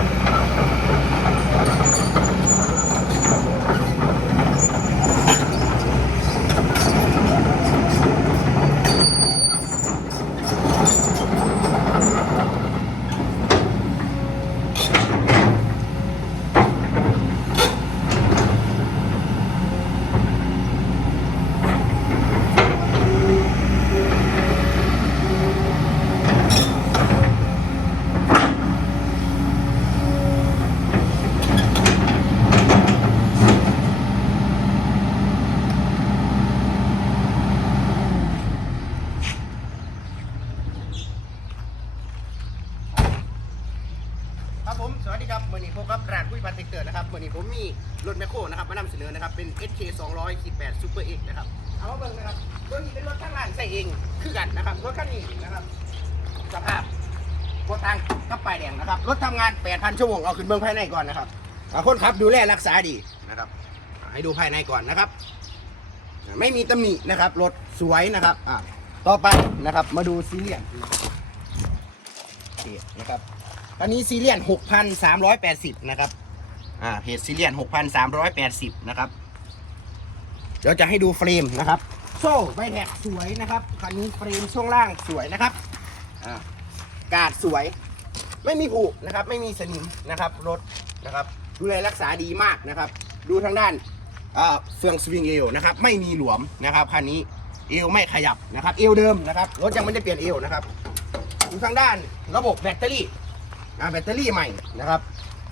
Yeah. กับร้านผู้พันเทคเตอร์นะครับวันนี้ผมมีรถแมคโครนะครับมานำเสนอนะครับเป็น SK 200ขีด8 Super X นะครับ เอามาเบิ่งนะครับรถนี้เป็นรถข้างล่างใส่เองคือกันนะครับรถคันนี้นะครับสภาพรถทางกับป้ายแดงนะครับรถทำงาน 8,000 ชั่วโมงเอาขึ้นเบื้องภายในก่อนนะครับอ่าคนขับดูแลรักษาดีนะครับ ให้ดูภายในก่อนนะครับ ไม่มีตำหนินะครับรถสวยนะครับอะต่อไปนะครับมาดูซีเรียน นี่นะครับตอนนี้ซีเรียน6,380นะครับอ่าเพจซีเรียน6,380นะครับเดี๋ยวจะให้ดูเฟรมนะครับ โซ่ใบแท็กสวยนะครับคันนี้เฟรมช่วงล่างสวยนะครับอ่ากาดสวยไม่มีผุนะครับ ไม่มีสนิมนะครับรถนะครับ ดูแลรักษาดีมากนะครับ ดูทางด้านอ่าเฟืองสวิงเอวนะครับ ไม่มีหลวมนะครับคันนี้เอวไม่ขยับนะครับ เอวเดิมนะครับรถยังไม่ได้เปลี่ยนเอวนะครับ ดูทางด้าน ระบบแบตเตอรี่อ่าแบตเตอรี่ใหม่นะครับ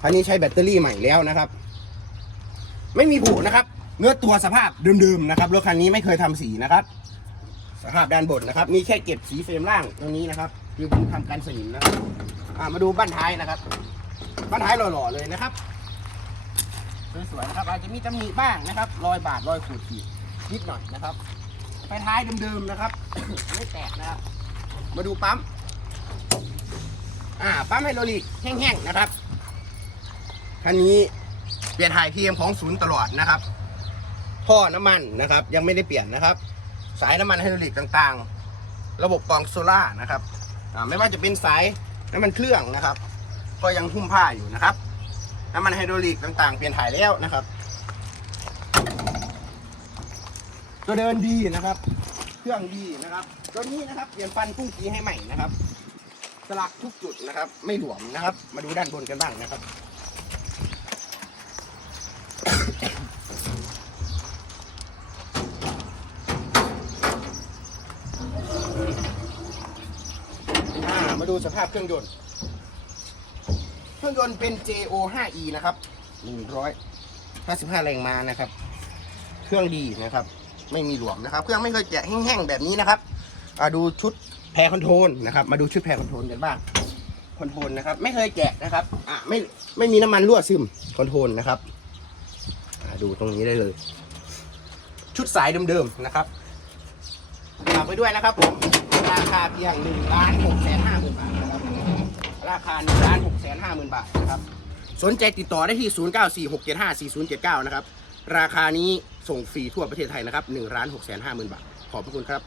คันนี้ใช้แบตเตอรี่ใหม่แล้วนะครับ ไม่มีผุนะครับ เนื้อตัวสภาพเดิมๆนะครับรถคันนี้ไม่เคยทำสีนะครับ สภาพด้านบนนะครับ มีแค่เก็บสีเฟรมล่างตรงนี้นะครับคือผมทำการสนิมนะครับอ่ามาดูบ้านท้ายนะครับ บ้านท้ายหล่อๆเลยนะครับสวยๆนะครับอาจจะมีตำหนิบ้างนะครับรอยบาดรอยขูดขีดนิดหน่อยนะครับไฟท้ายเดิมๆนะครับ ไม่แตกนะครับ มาดูปั๊ม อ่าปั๊มไฮโดรลิกแห้งๆนะครับคันนี้เปลี่ยนถ่ายพีเอ็มของศูนย์ตลอดนะครับท่อน้ำมันนะครับ ยังไม่ได้เปลี่ยนนะครับ สายน้ำมันไฮโดรลิกต่างๆ ระบบกรองโซล่านะครับอ่าไม่ว่าจะเป็นสายน้ำมันเครื่องนะครับ ก็ยังหุ้มผ้าอยู่นะครับ น้ำมันไฮโดรลิกต่างๆ เปลี่ยนถ่ายแล้วนะครับ ตัวเดินดีนะครับ เครื่องดีนะครับ ตัวนี้นะครับเปลี่ยนฟันพุ่งกีให้ใหม่นะครับ สลักทุกจุดนะครับ ไม่หลวมนะครับ มาดูด้านบนกันบ้างนะครับ มาดูสภาพเครื่องยนต์เครื่องยนต์เป็น JO 5E นะครับ155 แรงม้านะครับ เครื่องดีนะครับ ไม่มีหลวมนะครับ เครื่องไม่เคยแกะแห้งๆแบบนี้นะครับอ่าดูชุด รคอนโทรลนะครับ มาดูชุดแพรคอนโทรลกันบ้างคอนโทรลนะครับ ไม่เคยแกะนะครับ อ่าไม่ไม่มีน้ำมันรั่วซึมคอนโทรลนะครับดูตรงนี้ได้เลย ชุดสายเดิมๆนะครับฝากไปด้วยนะครับผมราคาเพียง1ล้าน6แสน5หมื่นบาทนะครับราคา1ล้าน6แสน5หมื่นบาทนะครับสนใจติดต่อได้ที่ 0946754079 นะครับ ราคานี้ส่งฟรีทั่วประเทศไทยนะครับ1ล้าน6แสน5หมื่นบาท ขอบพระคุณครับ